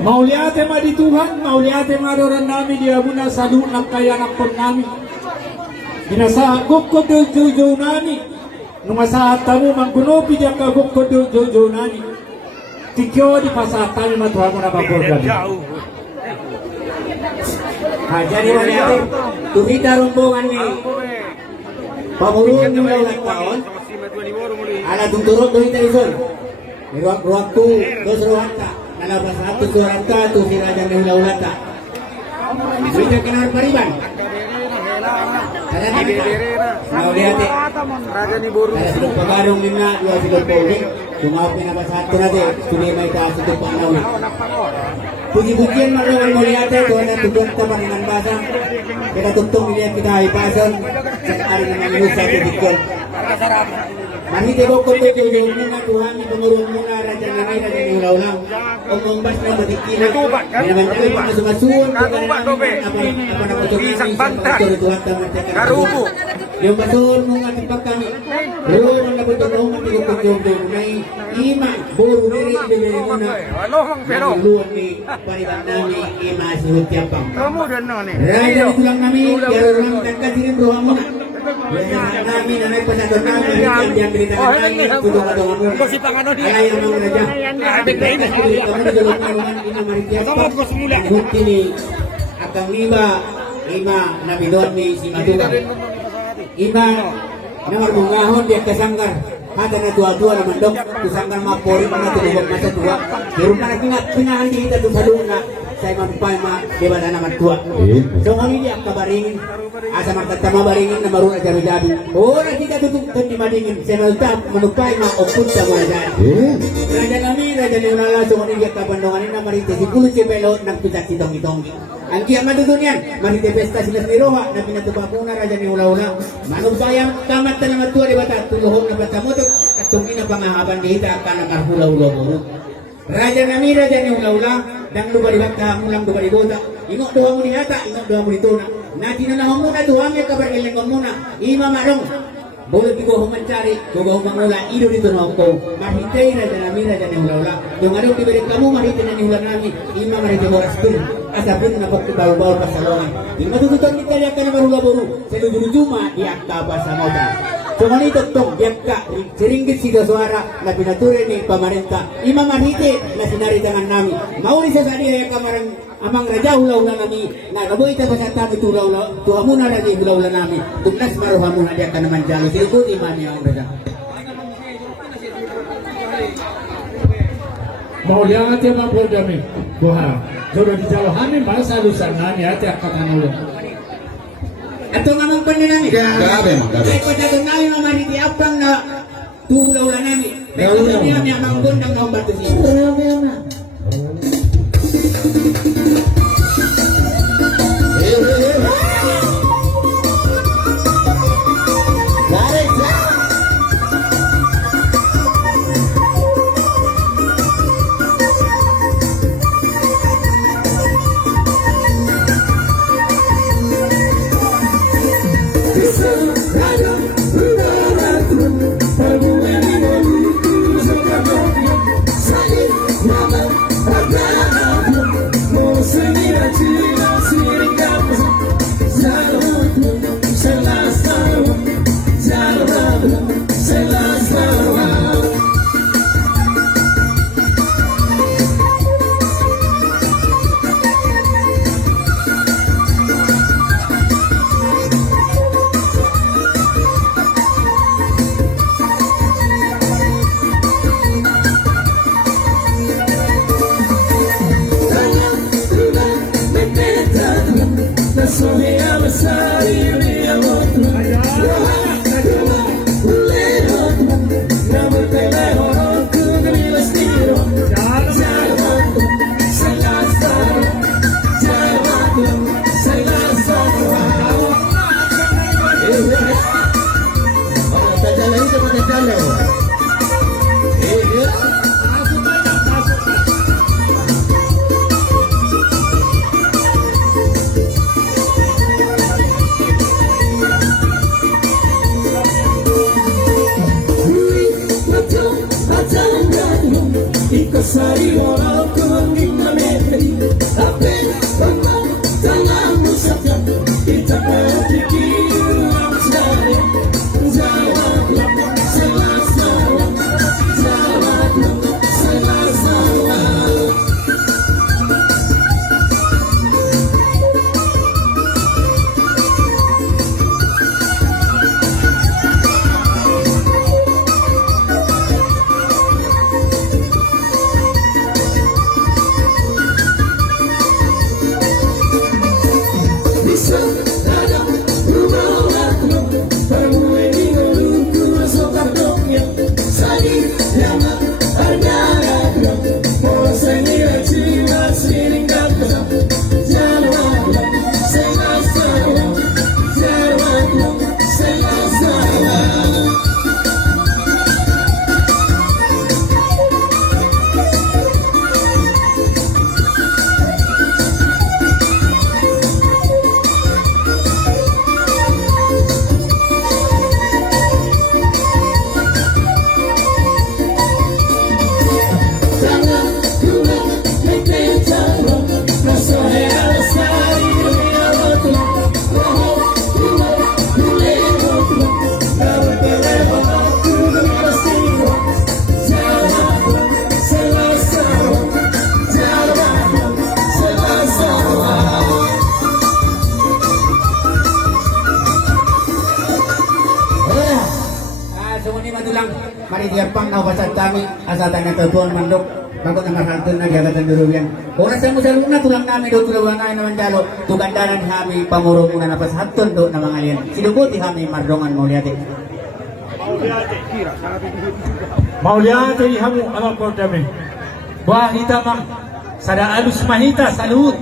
Mauliate ma di Tuhan, mauliate ma doran nami dia muna sadu nak kaya nak pun nami. Binasa gukko jojo nami. Numasa tamu mangkunopi dia ka gukko jojo nami. Tikyo di pasatami matuha mo na babor kami. Jadi mauliate, tuhita rombongan ni pamulun ng ulang taon. Ala tunturok tuhita isun. Ruwag tu dos ruwanta. Nalabas satu surat tu si raja Nehulata. Sudah kenal Pariban. Ada ni mau lihat raja ni boru. Ada sudah pagarong nina dua sudah poling. Cuma pinabas satu nanti sudah mai ta satu panau. Puji-pujian maruan mau lihat tu ada tujuan teman dengan bahasa. Kita tuntung lihat kita ipason. Sekali dengan Musa dikon. Mari tebo ko te jojo muna Tuhan pengurung muna raja nami raja ni ulang omong bas na batikin naman ko masumasuon apa na isang banta karubo yung bason mo nga tipak kami doon ang nabutong ang tigong may ima buru diri dili muna luwan ni pariban nami ima suhut tiapang raja ni tulang nami yaro lang tangkat sini beruang muna kami nanay pasador kami yang beritakan kami tudong adong amur alay ang mga raja kami nagulungan ina maritiapang bukti ni akang ima nabidon ni si Madura ima namarbungahon dia kasanggar hata na tua-tua na mandok kusanggar mapori na tulubog masa tua pero na pinahan kita doon sa luna saya mampay debata naman tua so kami dia kabaringin asa magtatama baringin na maruna jabi-jabi ora kita tutup di madingin saya manupay mauput sa mga dyan raja kami raja ni unala so kami dia kabandongan na marite si kulo si Pelot nagpitak si Tongi-Tongi ang kiyak madudunyan marite pesta sila ni Roha na pinatubapuna raja ni ula-ula manupayang kamat na naman tua debata tuluhong na patamotok at tungin na pangahaban dihita ka na karhula-ula raja nami raja ni ula-ula dan lupa dibakta mulang lupa dibota ingok doa mo ni hata ingok doa mo dito na natin na muna doa mo kabar ilang muna ima marong boleh ko mencari ko mangula ido dito na ako mahitay raja nami raja ni ula-ula yung araw dibalik kamu mahitay na ni ula nami ima mahitay mo raspil asapin na pagkitaw-baw pa sa longan di matututan kita lihat ka na marula-buru sa lujur-juma di akta pa sa mota cuma itu tong biarkan seringgit siga suara na pinatuloy ni pemerintah ima manhiti na sinari tangan nami mau sa dia yang kamarang amang raja hula-hula nami na nabuhi ta sa tabi hula-hula tuhamuna raja hula-hula nami tuknas maruhamuna dia ka naman jalo silikuti mani ang raja mau lihat ya mapol kami buha jodoh di jalo hamin bahasa lusan nani hati akatan ulo atau ngamang penenang gabe ay padadong nami mamariti apang na tuhula-hula nami pero niya amang bundang na umbato siya Sumuni matulang mari diapang na basad kami asal tanya telepon mandok bago na mahalton na gagatan duruyan. Oras mo sa luna tulang namin do tulungan naman dalo tugandaran kami pamuro muna na pashaton do na mga alien. Sinubuti kami mardongan mo liate. Mauliate hamu anak kami. Buah hitamang sada alus mahita salud.